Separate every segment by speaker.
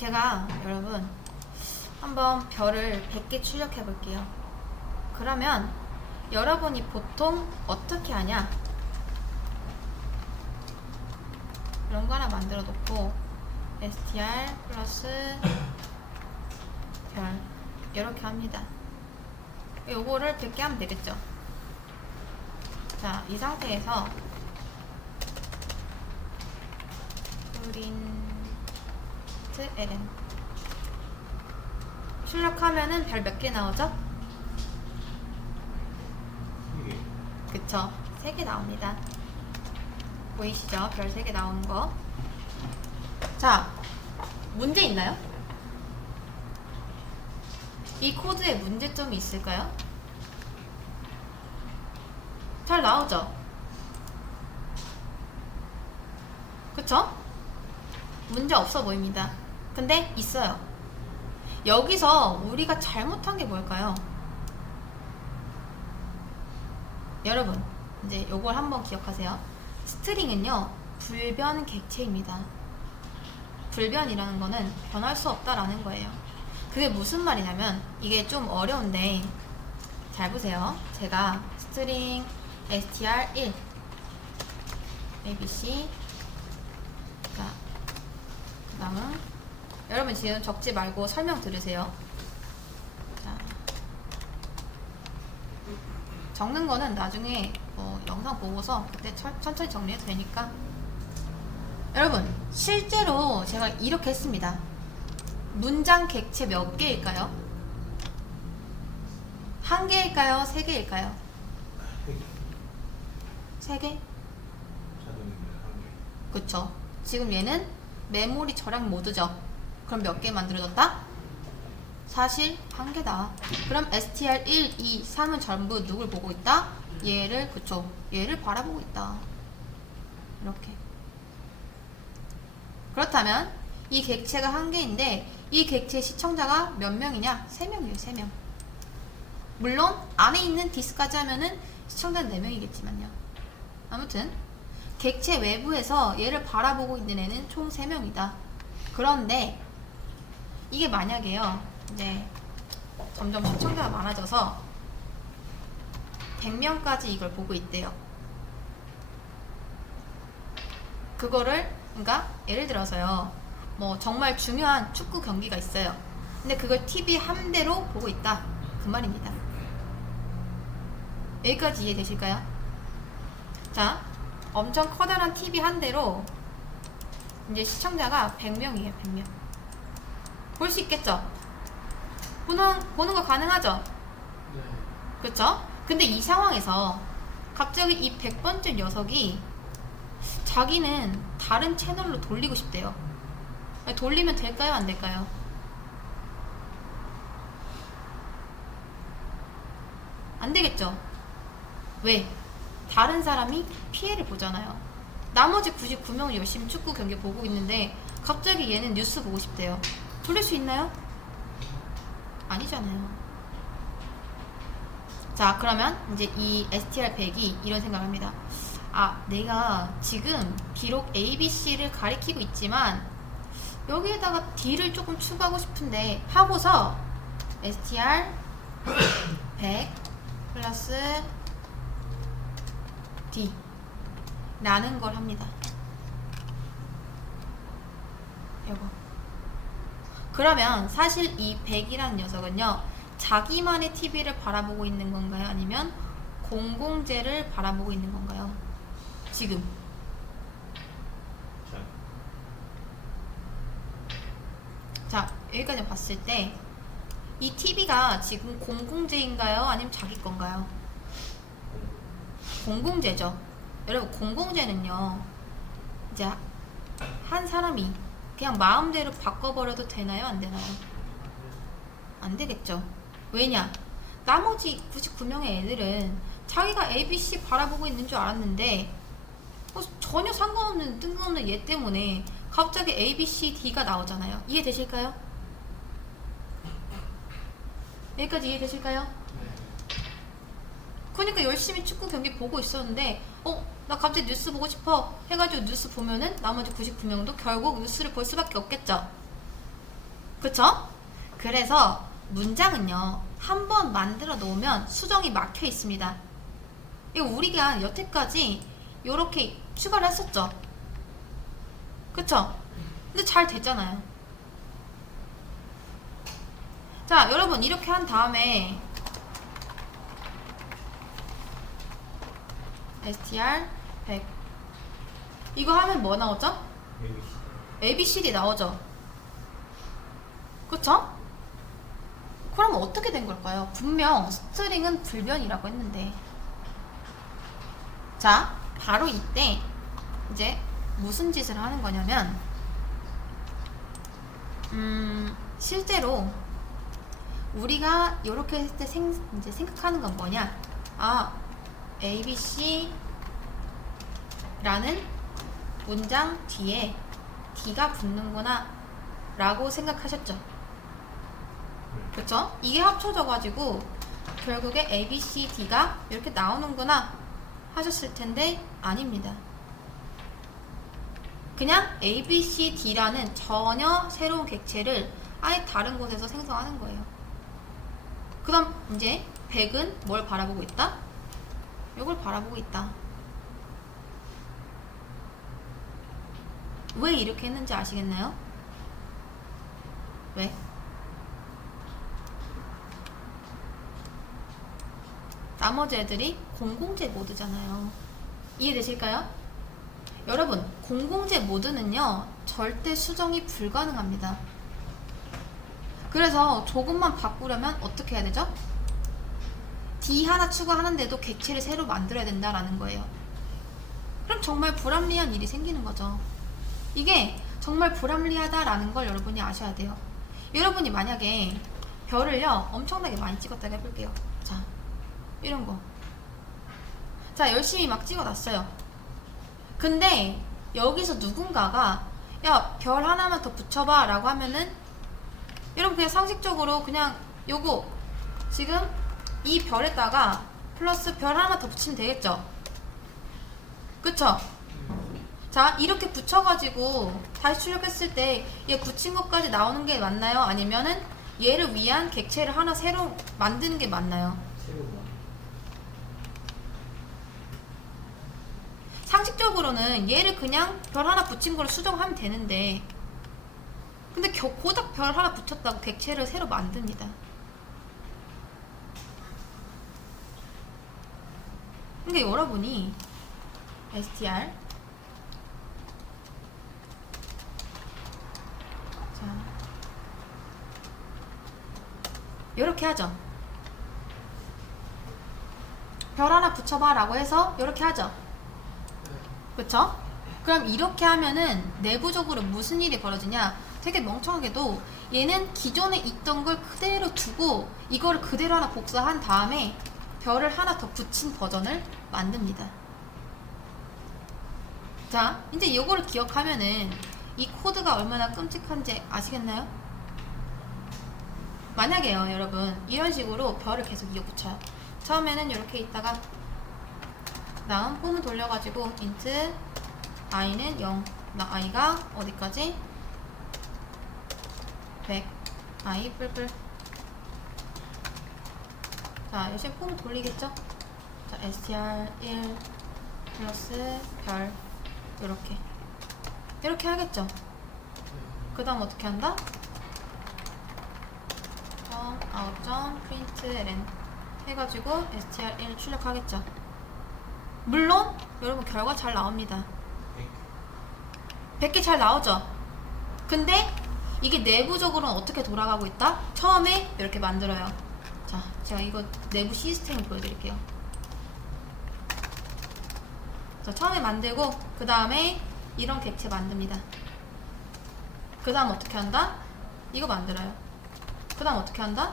Speaker 1: 제가 여러분 한번 별을 100개 출력해 볼게요. 그러면 여러분이 보통 어떻게 하냐? 이런 거 하나 만들어 놓고 str 플러스 별 이렇게 합니다. 요거를 100개 하면 되겠죠? 자, 이 상태에서 프린 트 ln 출력하면은 별 몇 개 나오죠? 그쵸. 3개 나옵니다. 보이시죠? 별 3개 나오는 거. 자, 문제 있나요? 이 코드에 문제점이 있을까요? 잘 나오죠? 그쵸? 문제 없어 보입니다. 근데 있어요. 여기서 우리가 잘못한 게 뭘까요? 여러분, 이제 요걸 한번 기억하세요. 스트링은요, 불변 객체입니다. 불변이라는 거는 변할 수 없다라는 거예요. 그게 무슨 말이냐면, 이게 좀 어려운데, 잘 보세요. 제가 스트링 str1 abc 자, 그 다음 여러분 지금 적지 말고 설명 들으세요. 자, 적는 거는 나중에 뭐 영상 보고서 그때 철- 천천히 정리해도 되니까 여러분 실제로 제가 이렇게 했습니다 문장 객체 몇 개일까요? 한 개일까요? 세 개일까요? 세
Speaker 2: 개.
Speaker 1: 그쵸 지금 얘는 메모리 절약 모드죠 그럼 몇 개 만들어졌다? 사실 한 개다 그럼 str 1, 2, 3은 전부 누굴 보고 있다? 얘를 그쵸 얘를 바라보고 있다 이렇게 그렇다면 이 객체가 한 개인데 이 객체 시청자가 몇 명이냐? 세 명이에요 세명 물론 안에 있는 디스까지 하면은 시청자는 네 명이겠지만요 아무튼 객체 외부에서 얘를 바라보고 있는 애는 총 3명이다. 그런데 이게 만약에요. 이제 점점 시청자가 많아져서 100명까지 이걸 보고 있대요. 그거를 그러니까 예를 들어서요. 뭐 정말 중요한 축구 경기가 있어요. 근데 그걸 TV 한 대로 보고 있다. 그 말입니다. 여기까지 이해되실까요? 자, 엄청 커다란 TV 한 대로 이제 시청자가 100명이에요, 100명. 볼 수 있겠죠? 보는, 보는 거 가능하죠?
Speaker 2: 네.
Speaker 1: 그렇죠? 근데 이 상황에서 갑자기 이 100번째 녀석이 자기는 다른 채널로 돌리고 싶대요. 돌리면 될까요? 안 될까요? 안 되겠죠? 왜? 다른 사람이 피해를 보잖아요. 나머지 99명은 열심히 축구 경기 보고 있는데 갑자기 얘는 뉴스 보고 싶대요. 돌릴 수 있나요? 아니잖아요. 자, 그러면 이제 이 STR100이 이런 생각을 합니다. 아, 내가 지금 비록 ABC를 가리키고 있지만 여기에다가 D를 조금 추가하고 싶은데 하고서 STR100 플러스 D 라는 걸 합니다. 요거. 그러면 사실 이 100이라는 녀석은요, 자기만의 TV를 바라보고 있는 건가요? 아니면 공공재를 바라보고 있는 건가요? 지금.
Speaker 2: 자,
Speaker 1: 자, 여기까지 봤을 때, 이 TV가 지금 공공재인가요? 아니면 자기 건가요? 공공재죠. 여러분, 공공재는요, 이제 한 사람이 그냥 마음대로 바꿔버려도 되나요? 안 되나요? 안 되겠죠. 왜냐? 나머지 99명의 애들은 자기가 ABC 바라보고 있는 줄 알았는데, 어, 전혀 상관없는 뜬금없는 얘 때문에 갑자기 A, B, C, D가 나오잖아요. 이해되실까요? 여기까지 이해되실까요?
Speaker 2: 네.
Speaker 1: 그러니까 열심히 축구 경기 보고 있었는데 어? 나 갑자기 뉴스 보고 싶어 해가지고 뉴스 보면은 나머지 99명도 결국 뉴스를 볼 수밖에 없겠죠 그쵸? 그래서 문장은요, 한 번 만들어 놓으면 수정이 막혀 있습니다. 이거 우리가 여태까지 이렇게 추가를 했었죠? 그쵸? 근데 잘 됐잖아요. 자, 여러분, 이렇게 한 다음에 str 100 이거 하면 뭐 나오죠?
Speaker 2: ABC.
Speaker 1: ABCD 나오죠? 그쵸? 그럼 어떻게 된 걸까요? 분명 스트링은 불변이라고 했는데 자 바로 이때 이제 무슨 짓을 하는 거냐면 음 실제로 우리가 이렇게 했을 때 생, 이제 생각하는 건 뭐냐 아 ABC 라는 문장 뒤에 D가 붙는구나 라고 생각하셨죠? 그쵸? 이게 합쳐져가지고 결국에 A, B, C, D가 이렇게 나오는구나 하셨을 텐데 아닙니다. 그냥 A, B, C, D라는 전혀 새로운 객체를 아예 다른 곳에서 생성하는 거예요. 그 다음 이제 100은 뭘 바라보고 있다? 이걸 바라보고 있다 왜 이렇게 했는지 아시겠나요? 왜? 나머지 애들이 공공재 모드잖아요. 이해되실까요? 여러분, 공공재 모드는요, 절대 수정이 불가능합니다. 그래서 조금만 바꾸려면 어떻게 해야 되죠? D 하나 추가하는데도 객체를 새로 만들어야 된다라는 거예요. 그럼 정말 불합리한 일이 생기는 거죠. 이게 정말 불합리하다라는 걸 여러분이 아셔야 돼요. 여러분이 만약에 별을요 엄청나게 많이 찍었다고 해볼게요. 자, 이런 거. 자, 열심히 막 찍어놨어요. 근데 여기서 누군가가 야, 별 하나만 더 붙여봐 라고 하면은 여러분 그냥 상식적으로 그냥 요거 지금 이 별에다가 플러스 별 하나만 더 붙이면 되겠죠? 그쵸? 자 이렇게 붙여가지고 다시 출력했을 때 얘 붙인 것까지 나오는 게 맞나요? 아니면은 얘를 위한 객체를 하나 새로 만드는 게 맞나요? 상식적으로는 얘를 그냥 별 하나 붙인 걸로 수정하면 되는데 근데 겨, 고작 별 하나 붙였다고 객체를 새로 만듭니다 그러니까 여러분이 str 자 이렇게 하죠 별 하나 붙여봐 라고 해서 이렇게 하죠 그쵸? 그럼 이렇게 하면은 내부적으로 무슨 일이 벌어지냐 되게 멍청하게도 얘는 기존에 있던 걸 그대로 두고 이거를 그대로 하나 복사한 다음에 별을 하나 더 붙인 버전을 만듭니다 자 이제 이거를 기억하면은 이 코드가 얼마나 끔찍한지 아시겠나요? 만약에요 여러분 이런 식으로 별을 계속 이어붙여요 처음에는 이렇게 있다가 다음 폼을 돌려가지고 int i는 0나 i가 어디까지? 100 i 뿔뿔 자 열심히 폼을 돌리겠죠? 자 str 1 플러스 별 이렇게 이렇게 하겠죠? 그 다음 어떻게 한다? 점 아웃 점 프린트 ln 해가지고 str 1 출력하겠죠? 물론 여러분 결과 잘 나옵니다. 100개 잘 나오죠? 근데 이게 내부적으로는 어떻게 돌아가고 있다? 처음에 이렇게 만들어요. 자, 제가 이거 내부 시스템을 보여드릴게요. 자, 처음에 만들고 그 다음에 이런 객체 만듭니다. 그 다음 어떻게 한다? 이거 만들어요. 그 다음 어떻게 한다?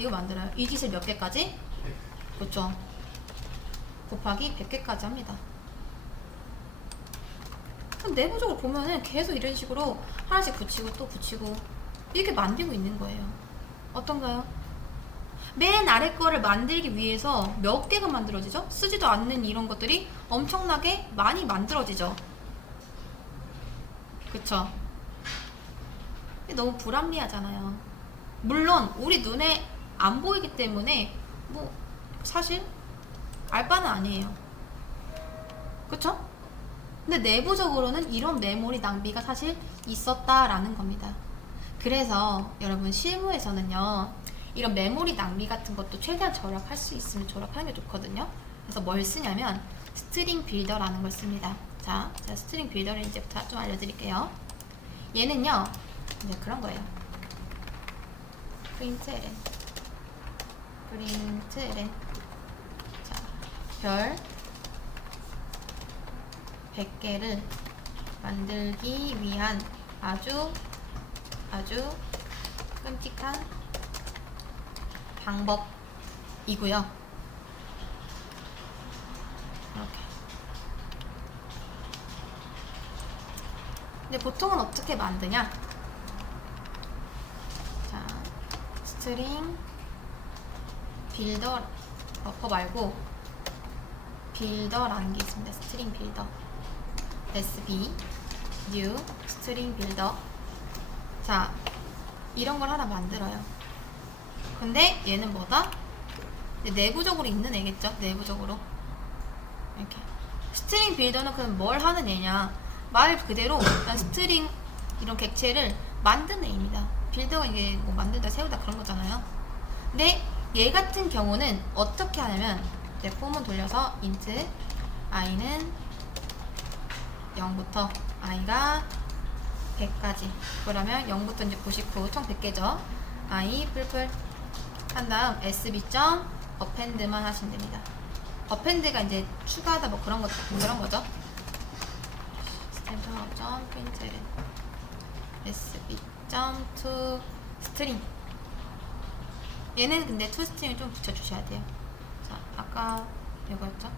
Speaker 1: 이거 만들어요. 이 짓을 몇 개까지? 그렇죠. 곱하기 100개까지 합니다. 그럼 내부적으로 보면은 계속 이런 식으로 하나씩 붙이고 또 붙이고 이렇게 만들고 있는 거예요. 어떤가요? 맨 아래 거를 만들기 위해서 몇 개가 만들어지죠? 쓰지도 않는 이런 것들이 엄청나게 많이 만들어지죠. 그쵸? 너무 불합리하잖아요. 물론 우리 눈에 안 보이기 때문에 뭐 사실 알 바는 아니에요. 그쵸? 근데 내부적으로는 이런 메모리 낭비가 사실 있었다라는 겁니다. 그래서 여러분 실무에서는요 이런 메모리 낭비 같은 것도 최대한 절약할 수 있으면 절약하는 게 좋거든요. 그래서 뭘 쓰냐면 스트링 빌더라는 걸 씁니다. 자, 제가 스트링 빌더를 이제부터 좀 알려드릴게요. 얘는요 이제 그런 거예요. 프린트 프린트 ln 자, 별 100개를 만들기 위한 아주 아주 끔찍한 방법이고요. 이렇게. 근데 보통은 어떻게 만드냐? 자, 스트링 빌더 버퍼 말고 빌더라는 게 있습니다. 스트링 빌더. SB new 스트링 빌더. 자, 이런 걸 하나 만들어요. 근데 얘는 뭐다? 내부적으로 있는 애겠죠? 내부적으로. 이렇게. 스트링 빌더는 그럼 뭘 하는 애냐? 말 그대로 스트링 이런 객체를 만드는 애입니다. 빌더가 이게 뭐 만들다 세우다 그런 거잖아요. 근데 얘 같은 경우는 어떻게 하냐면 이제 폼은 돌려서 int i는 0부터 i가 100까지. 그러면 0부터 이제 99, 총 100개죠. i 뿔뿔 한 다음 sb 점 append만 하시면 됩니다. append가 이제 추가하다 뭐 그런 거 그런 거죠? 스탬프 점 프린트 sb 점 to string 얘는 근데 string을 좀 붙여주셔야 돼요. 자 아까 이거였죠?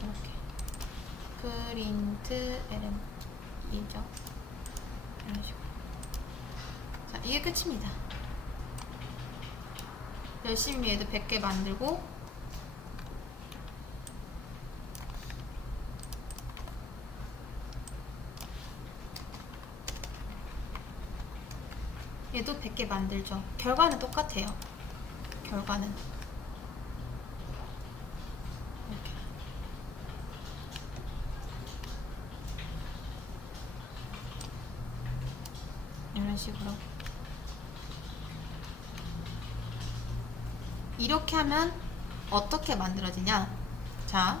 Speaker 1: 이렇게. 프린트 ln 이죠? 이런 식으로. 자 이게 끝입니다. 열심히 얘도 100개 만들고 얘도 100개 만들죠. 결과는 똑같아요. 결과는. 이런 식으로. 이렇게 하면 어떻게 만들어지냐? 자.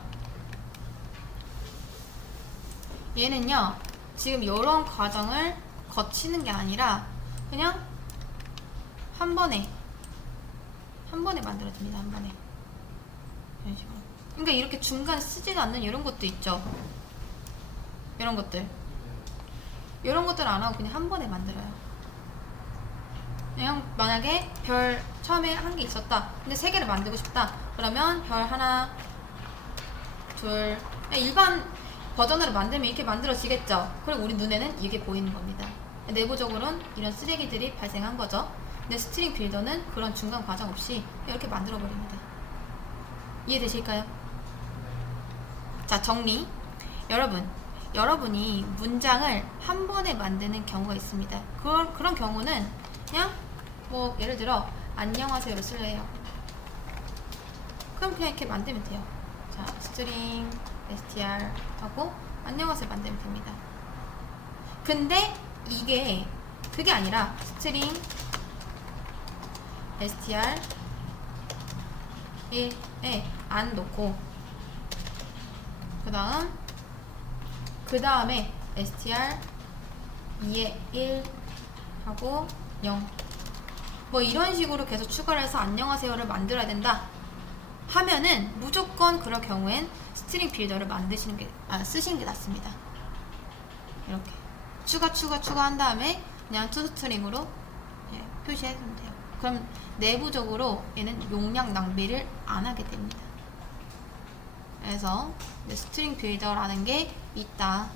Speaker 1: 얘는요 지금 이런 과정을 거치는 게 아니라 그냥 한 번에 한 번에 만들어집니다 한 번에 이런 식으로 그러니까 이렇게 중간에 쓰지도 않는 이런 것도 있죠 이런 것들 이런 것들 안 하고 그냥 한 번에 만들어요. 그냥 만약에 별 처음에 한 개 있었다. 근데 세 개를 만들고 싶다. 그러면 별 하나, 둘, 일반 버전으로 만들면 이렇게 만들어지겠죠. 그리고 우리 눈에는 이게 보이는 겁니다. 내부적으로는 이런 쓰레기들이 발생한 거죠. 근데 스트링 빌더는 그런 중간 과정 없이 이렇게 만들어 버립니다. 이해되실까요? 자, 정리. 여러분, 여러분이 문장을 한 번에 만드는 경우가 있습니다. 그런, 그런 경우는 그냥 뭐 예를 들어 안녕하세요를 쓸래요. 그럼 그냥 이렇게 만들면 돼요. 자, string str 하고 안녕하세요 만들면 됩니다. 근데 이게 그게 아니라 string str 1에 안 놓고 그 다음 그 다음에 str 2에 1 하고 0. 뭐 이런 식으로 계속 추가를 해서 안녕하세요를 만들어야 된다 하면은 무조건 그럴 경우엔 스트링 빌더를 만드시는 게, 아, 쓰시는 게 낫습니다. 이렇게. 추가, 추가, 추가 한 다음에 그냥 투 스트링으로 예, 표시해주면 돼요. 그럼 내부적으로 얘는 용량 낭비를 안 하게 됩니다. 그래서 스트링 빌더라는 게 있다.